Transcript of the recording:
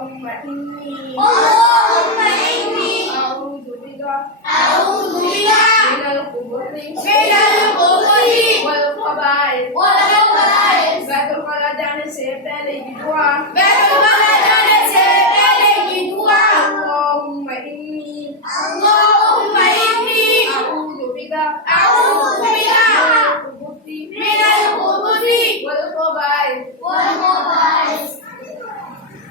اللهم إني أعوذ بك من الخبث والخبائث Betul kalau jangan setan lagi dua. Allahumma inni a'udzu bika minal khubuthi wal khaba'ith